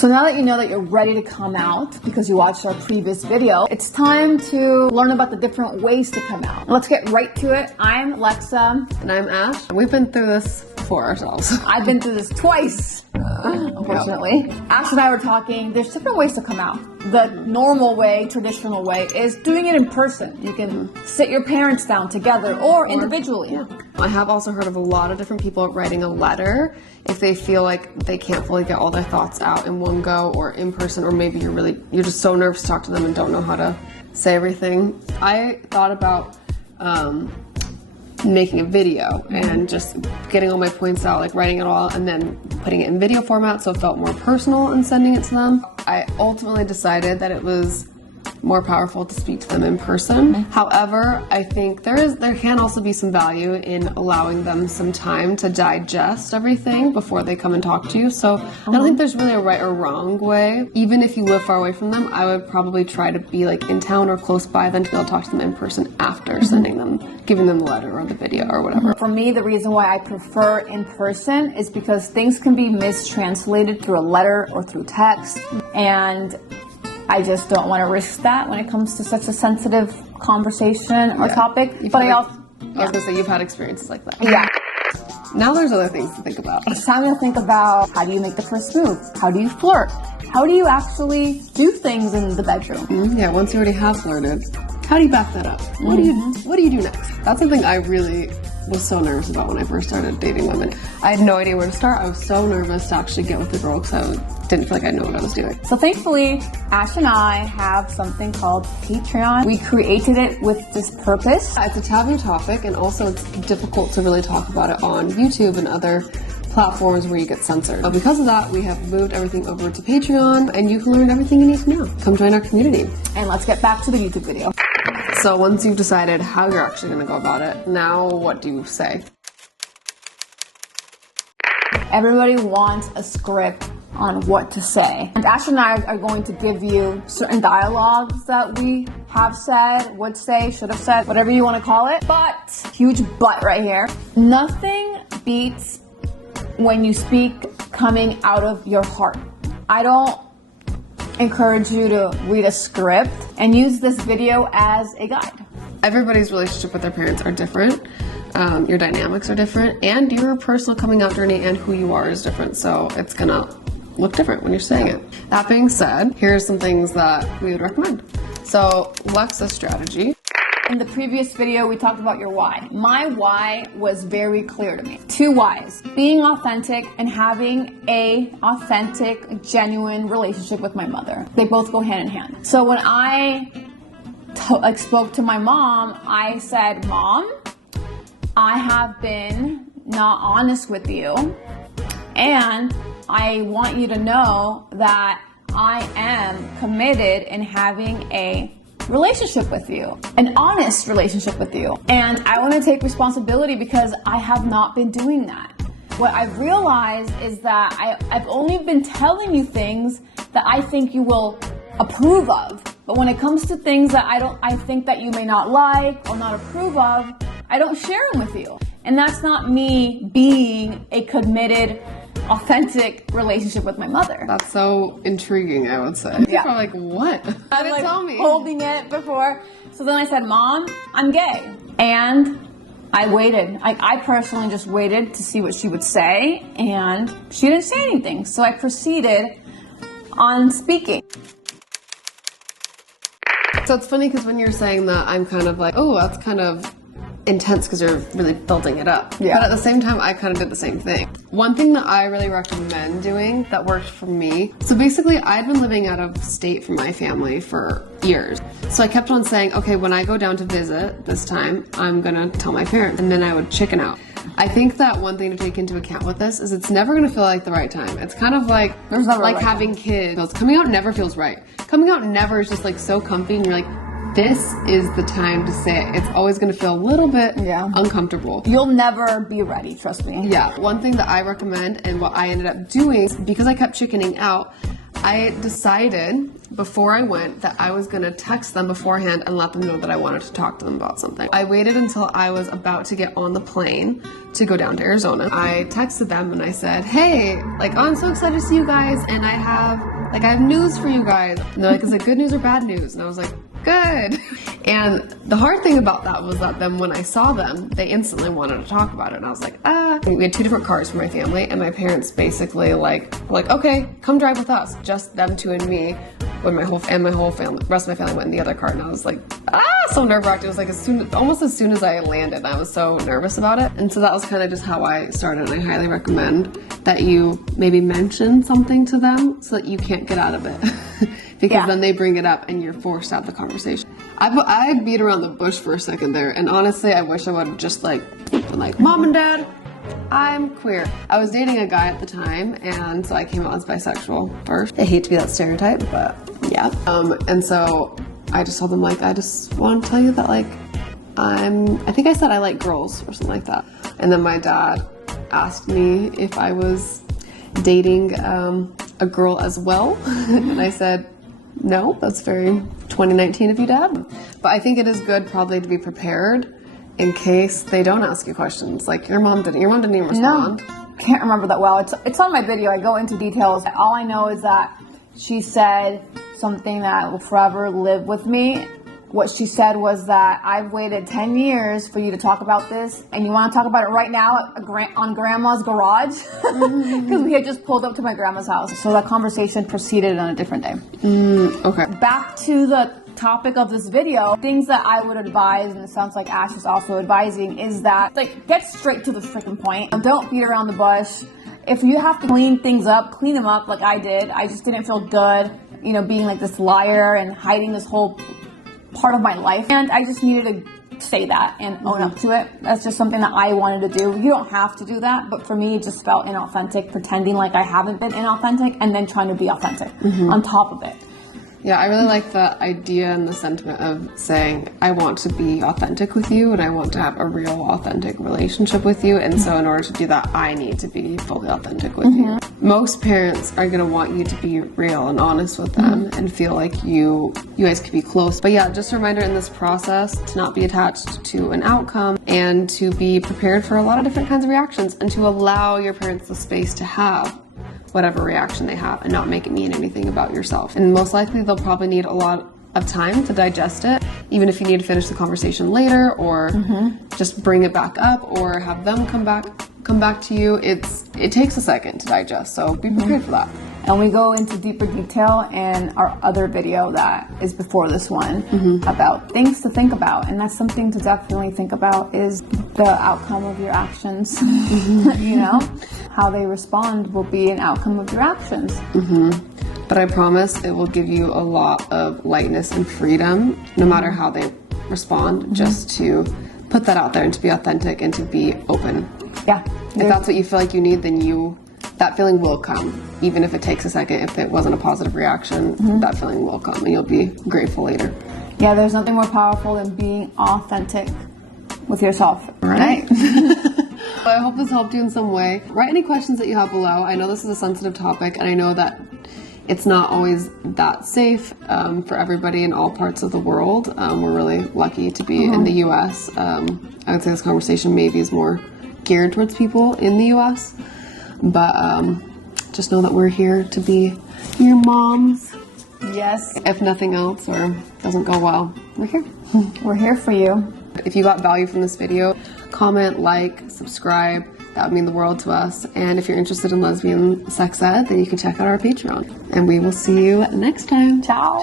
So now that you know that you're ready to come out because you watched our previous video, it's time to learn about the different ways to come out. Let's get right to it. I'm Alexa. And I'm Ash. We've been through this for ourselves. I've been through this twice, unfortunately. Yep. Ash and I were talking, there's different ways to come out. The normal way, traditional way, is doing it in person. You can sit your parents down together or individually. Yeah. I have also heard of a lot of different people writing a letter if they feel like they can't fully get all their thoughts out in one go or in person, or maybe you're just so nervous to talk to them and don't know how to say everything. I thought about making a video and just getting all my points out, like writing it all and then putting it in video format so it felt more personal and sending it to them. I ultimately decided that it was more powerful to speak to them in person. However, I think there can also be some value in allowing them some time to digest everything before they come and talk to you. So I don't think there's really a right or wrong way. Even if you live far away from them, I would probably try to be like in town or close by then to be able to talk to them in person after giving them the letter or the video or whatever. For me, the reason why I prefer in person is because things can be mistranslated through a letter or through text, and I just don't want to risk that when it comes to such a sensitive conversation or topic. But I was gonna say, you've had experiences like that. Yeah. Now there's other things to think about. It's time to think about, how do you make the first move? How do you flirt? How do you actually do things in the bedroom? Yeah, once you already have flirted, how do you back that up? What do you do next? That's something I really was so nervous about when I first started dating women. I had no idea where to start. I was so nervous to actually get with the girl because I didn't feel like I knew what I was doing. So thankfully, Ash and I have something called Patreon. We created it with this purpose. It's a taboo topic, and also it's difficult to really talk about it on YouTube and other platforms where you get censored. But because of that, we have moved everything over to Patreon, and you can learn everything you need to know. Come join our community. And let's get back to the YouTube video. So once you've decided how you're actually going to go about it, now what do you say? Everybody wants a script on what to say. And Ash and I are going to give you certain dialogues that we have said, would say, should have said, whatever you want to call it. But, huge but right here, nothing beats when you speak coming out of your heart. I don't encourage you to read a script and use this video as a guide. Everybody's relationship with their parents are different. Your dynamics are different, and your personal coming out journey and who you are is different. So it's gonna look different when you're saying it. That being said, here's some things that we would recommend. So Lexa's strategy. In the previous video, we talked about your why. My why was very clear to me. 2 whys: being authentic and having a authentic, genuine relationship with my mother. They both go hand in hand. So when I spoke to my mom, I said, Mom, I have been not honest with you, and I want you to know that I am committed in having a relationship with you, an honest relationship with you. And I want to take responsibility because I have not been doing that. What I've realized is that I've only been telling you things that I think you will approve of. But when it comes to things that I think that you may not like or not approve of, I don't share them with you. And that's not me being a committed, authentic relationship with my mother. That's so intriguing, I would say. Yeah. People are like, what? I'm like tell me. Holding it before. So then I said, Mom, I'm gay. And I waited. I personally just waited to see what she would say, and she didn't say anything. So I proceeded on speaking. So it's funny because when you're saying that, I'm kind of like, oh, that's kind of intense because you're really building it up. Yeah. But at the same time, I kind of did the same thing. One thing that I really recommend doing that worked for me, so basically I'd been living out of state from my family for years. So I kept on saying, okay, when I go down to visit this time, I'm gonna tell my parents, and then I would chicken out. I think that one thing to take into account with this is it's never gonna feel like the right time. It's kind of like having kids. Coming out never feels right. Coming out never is just like so comfy and you're like, this is the time to say it. It's always going to feel a little bit uncomfortable. You'll never be ready, trust me. Yeah. One thing that I recommend and what I ended up doing, because I kept chickening out, I decided before I went that I was going to text them beforehand and let them know that I wanted to talk to them about something. I waited until I was about to get on the plane to go down to Arizona. I texted them and I said, hey, like, oh, I'm so excited to see you guys, and I have news for you guys. And they're like, is it good news or bad news? And I was like, good. And the hard thing about that was that then when I saw them, they instantly wanted to talk about it. And I was like, We had 2 different cars for my family, and my parents basically like, okay, come drive with us. Just them 2 and me, when my whole family, rest of my family went in the other car. And I was like, so nerve-wracked. It was like almost as soon as I landed, I was so nervous about it. And so that was kind of just how I started. And I highly recommend that you maybe mention something to them so that you can't get out of it. Because then they bring it up and you're forced to have the conversation. I beat around the bush for a second there, and honestly, I wish I would have just been like, Mom and Dad, I'm queer. I was dating a guy at the time, and so I came out as bisexual first. I hate to be that stereotype, but yeah. And so I just told them, like, I just want to tell you that, like, I think I said I like girls or something like that. And then my dad asked me if I was dating a girl as well, and I said, no, that's very 2019 of you, Dad. But I think it is good probably to be prepared in case they don't ask you questions. Like your mom didn't even respond. No, can't remember that well. It's on my video. I go into details. All I know is that she said something that will forever live with me. What she said was that I've waited 10 years for you to talk about this, and you want to talk about it right now on Grandma's garage? Because we had just pulled up to my grandma's house. So that conversation proceeded on a different day. Okay. Back to the topic of this video, things that I would advise, and it sounds like Ash is also advising, is that, like, get straight to the freaking point. Don't beat around the bush. If you have to clean things up, clean them up like I did. I just didn't feel good, being like this liar and hiding this whole part of my life, and I just needed to say that and own up to it. That's just something that I wanted to do. You don't have to do that, but for me it just felt inauthentic, pretending like I haven't been inauthentic and then trying to be authentic on top of it. Yeah, I really like the idea and the sentiment of saying, I want to be authentic with you and I want to have a real authentic relationship with you. And so in order to do that, I need to be fully authentic with you. Most parents are going to want you to be real and honest with them and feel like you guys could be close. But yeah, just a reminder in this process to not be attached to an outcome and to be prepared for a lot of different kinds of reactions and to allow your parents the space to have whatever reaction they have and not make it mean anything about yourself. And most likely they'll probably need a lot of time to digest it, even if you need to finish the conversation later or just bring it back up or have them come back to you. It takes a second to digest, so be prepared for that. And we go into deeper detail in our other video that is before this one about things to think about. And that's something to definitely think about, is the outcome of your actions. How they respond will be an outcome of your actions. But I promise it will give you a lot of lightness and freedom, no matter how they respond, just to put that out there and to be authentic and to be open. Yeah. If that's what you feel like you need, then that feeling will come. Even if it takes a second, if it wasn't a positive reaction, that feeling will come and you'll be grateful later. Yeah, there's nothing more powerful than being authentic with yourself. Right? I hope this helped you in some way. Write any questions that you have below. I know this is a sensitive topic, and I know that it's not always that safe for everybody in all parts of the world. We're really lucky to be in the U.S. I would say this conversation maybe is more geared towards people in the U.S., but just know that we're here to be your moms. Yes. If nothing else or doesn't go well, we're here. We're here for you. If you got value from this video, comment, like, subscribe. That would mean the world to us. And if you're interested in lesbian sex ed, then you can check out our Patreon. And we will see you next time. Ciao. Ciao.